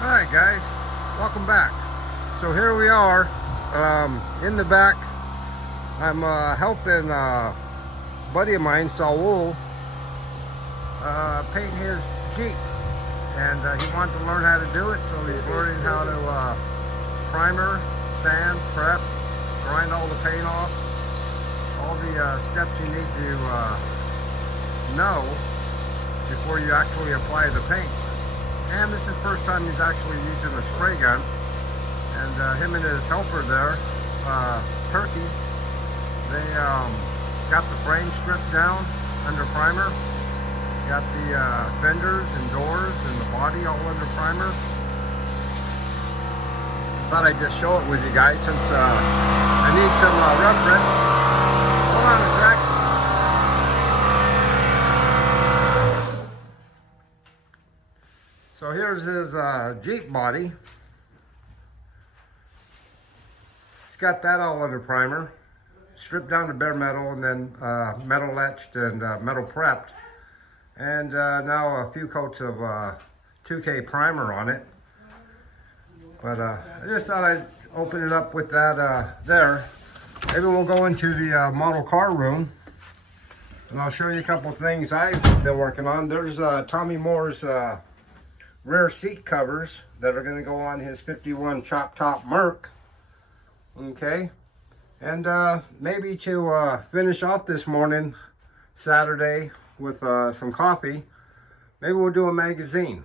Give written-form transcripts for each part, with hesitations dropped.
Alright guys, welcome back. So here we are in the back. I'm helping a buddy of mine, Saul, paint his Jeep. And he wanted to learn how to do it, so he's learning how to primer, sand, prep, grind all the paint off, all the steps you need to know before you actually apply the paint. And this is the first time he's actually using a spray gun. And him and his helper there, Turkey, they got the frame stripped down under primer. Got the fenders and doors and the body all under primer. Thought I'd just show it with you guys since I need some reference. Hold on a sec. So here's his Jeep body. It's got that all under primer, stripped down to bare metal, and then metal etched and metal prepped. And now a few coats of 2K primer on it. But I just thought I'd open it up with that there. Maybe we'll go into the model car room and I'll show you a couple things I've been working on. There's Tommy Moore's rear seat covers that are going to go on his 51 Chop Top Merc. Okay. And maybe to finish off this morning, Saturday, with some coffee, maybe we'll do a magazine.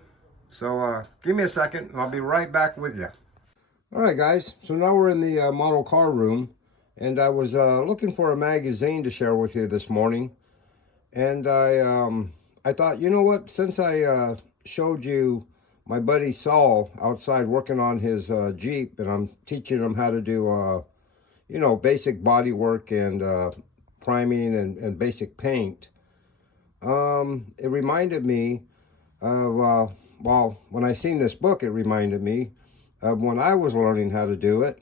So give me a second and I'll be right back with you. All right guys, so now we're in the model car room, and I was looking for a magazine to share with you this morning. And I thought, you know what, since I showed you my buddy Saul outside working on his Jeep, and I'm teaching him how to do you know, basic body work and priming and basic paint. It reminded me of, well, when I seen this book, it reminded me of when I was learning how to do it.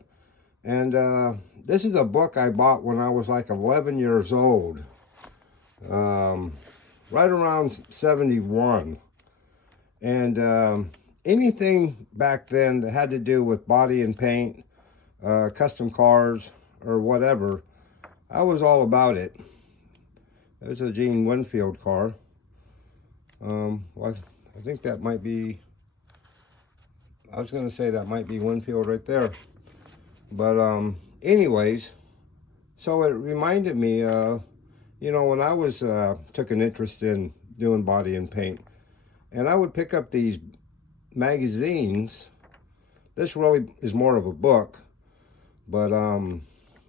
And this is a book I bought when I was like 11 years old, right around 71. And anything back then that had to do with body and paint, custom cars or whatever, I was all about it. There's a Gene Winfield car. Well, I think that might be, I was going to say that might be Winfield right there. But anyways, so it reminded me, you know, when I was, took an interest in doing body and paint, and I would pick up these magazines. This really is more of a book, but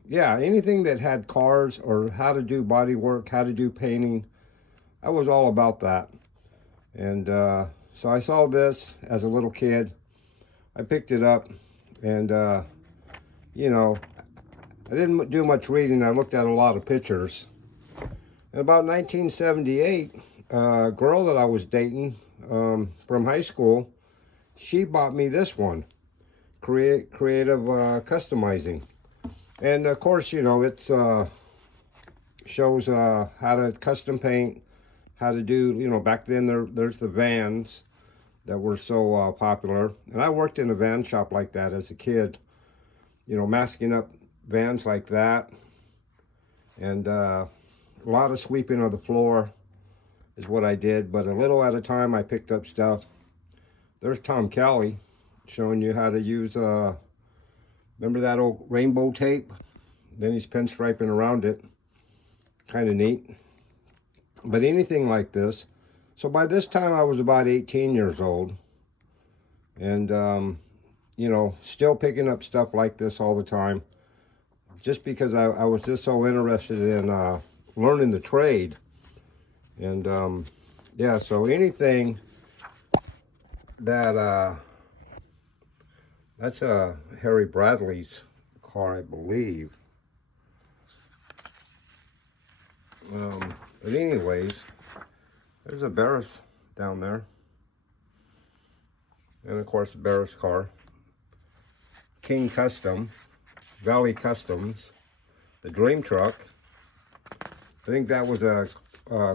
yeah, anything that had cars or how to do body work, how to do painting, I was all about that. And so I saw this as a little kid. I picked it up, and you know, I didn't do much reading. I looked at a lot of pictures. In about 1978, a girl that I was dating from high school, she bought me this one, Creative Customizing. And of course, you know, it's shows how to custom paint, how to do, you know, back then there's the vans that were so popular. And I worked in a van shop like that as a kid, you know, masking up vans like that. And a lot of sweeping of the floor is what I did, but a little at a time I picked up stuff. There's Tom Kelly showing you how to use, remember that old rainbow tape? Then he's pinstriping around it. Kind of neat. But anything like this. So by this time I was about 18 years old. And, you know, still picking up stuff like this all the time. Just because I was just so interested in learning the trade. And, yeah, so anything that, that's Harry Bradley's car, I believe. But anyways, there's a Barris down there. And of course, the Barris car. King Custom, Valley Customs, the Dream Truck. I think that was a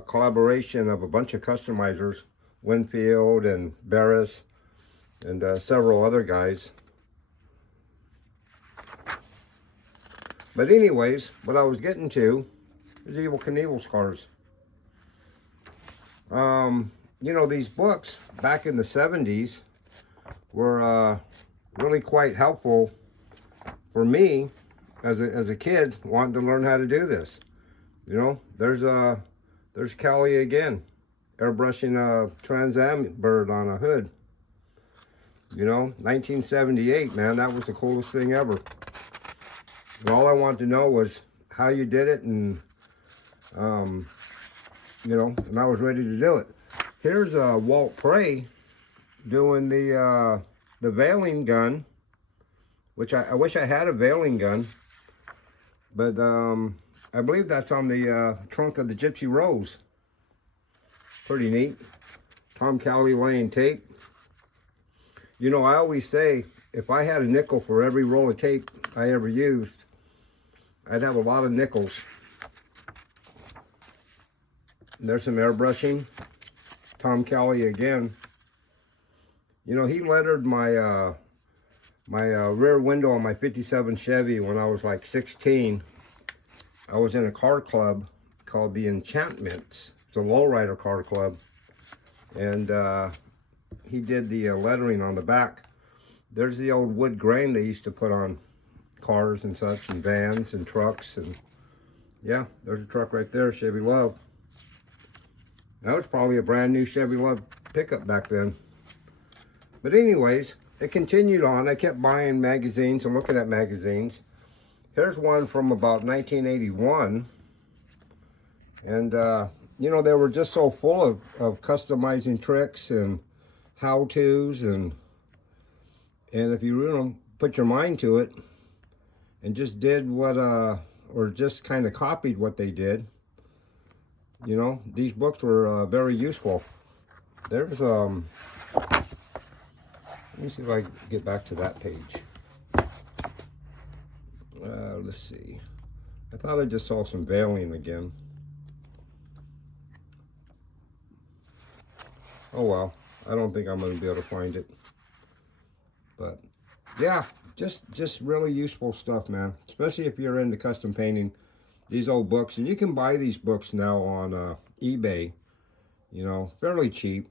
collaboration of a bunch of customizers, Winfield and Barris and several other guys. But anyways, what I was getting to is Evel Knievel's cars. You know, these books back in the 70s were really quite helpful for me as a kid wanting to learn how to do this. You know, there's Kelly again, airbrushing a Trans Am bird on a hood. You know, 1978, man, that was the coolest thing ever. And all I wanted to know was how you did it, and you know, and I was ready to do it. Here's Walt Prey doing the veiling gun, which I wish I had a veiling gun, but I believe that's on the trunk of the Gypsy Rose. Pretty neat. Tom Cowley laying tape. You know, I always say, if I had a nickel for every roll of tape I ever used, I'd have a lot of nickels. And there's some airbrushing. Tom Cowley again. You know, he lettered my rear window on my 57 Chevy when I was like 16. I was in a car club called the Enchantments. It's a lowrider car club. And he did the lettering on the back. There's the old wood grain they used to put on cars and such, and vans and trucks. And yeah, there's a truck right there, Chevy Love. That was probably a brand new Chevy Love pickup back then. But anyways, it continued on. I kept buying magazines and looking at magazines. Here's one from about 1981. And, you know, they were just so full of customizing tricks and how-tos. And if you really put your mind to it and just did what, or just kind of copied what they did, you know, these books were very useful. There's, let me see if I can get back to that page. Let's see. I thought I just saw some veiling again. Oh well, I don't think I'm going to be able to find it. But yeah, just really useful stuff, man. Especially if you're into custom painting. These old books, and you can buy these books now on eBay, you know, fairly cheap.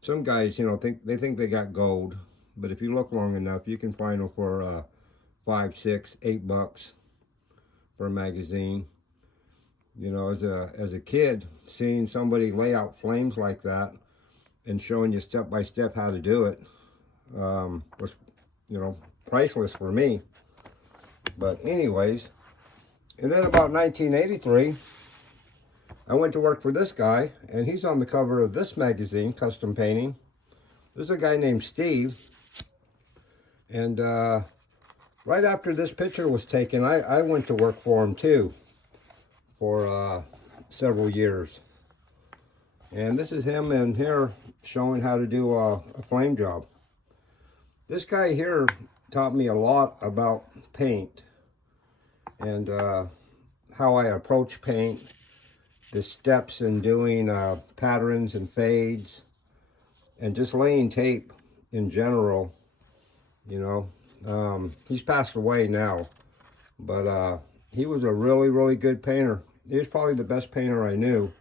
Some guys, you know, think they got gold, but if you look long enough, you can find them for $5, $6, $8 for a magazine. You know, as a kid, seeing somebody lay out flames like that and showing you step by step how to do it was, you know, priceless for me. But anyways. And then about 1983, I went to work for this guy, and he's on the cover of this magazine, Custom Painting. There's a guy named Steve. And right after this picture was taken, I went to work for him too for several years. And this is him in here showing how to do a flame job. This guy here taught me a lot about paint. And how I approach paint, the steps in doing patterns and fades, and just laying tape in general. You know, he's passed away now, but he was a really, really good painter. He was probably the best painter I knew,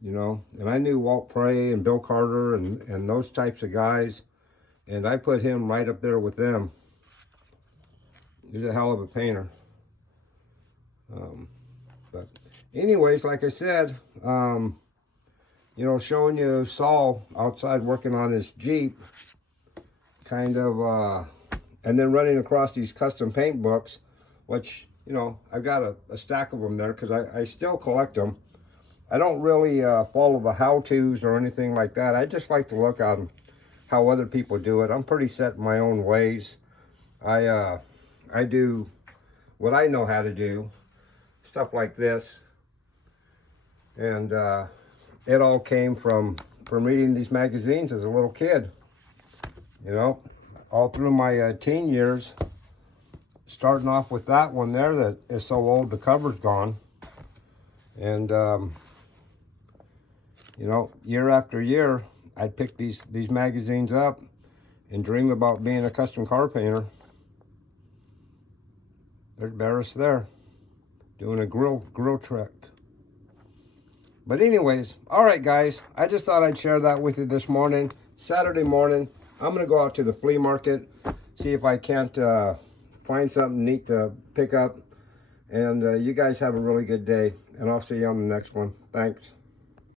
you know, and I knew Walt Prey and Bill Carter and those types of guys, and I put him right up there with them. He's a hell of a painter. But anyways, like I said, you know, showing you Saul outside working on his Jeep, kind of, and then running across these custom paint books, which, you know, I've got a stack of them there because I still collect them. I don't really follow the how-tos or anything like that. I just like to look on how other people do it. I'm pretty set in my own ways. I do what I know how to do. Stuff like this, and it all came from reading these magazines as a little kid, you know, all through my teen years, starting off with that one there that is so old the cover's gone, and you know, year after year I'd pick these magazines up, and dream about being a custom car painter, there's Barris there, doing a grill trick. But anyways, all right, guys, I just thought I'd share that with you this morning, Saturday morning. I'm going to go out to the flea market, see if I can't find something neat to pick up. And you guys have a really good day, and I'll see you on the next one. Thanks.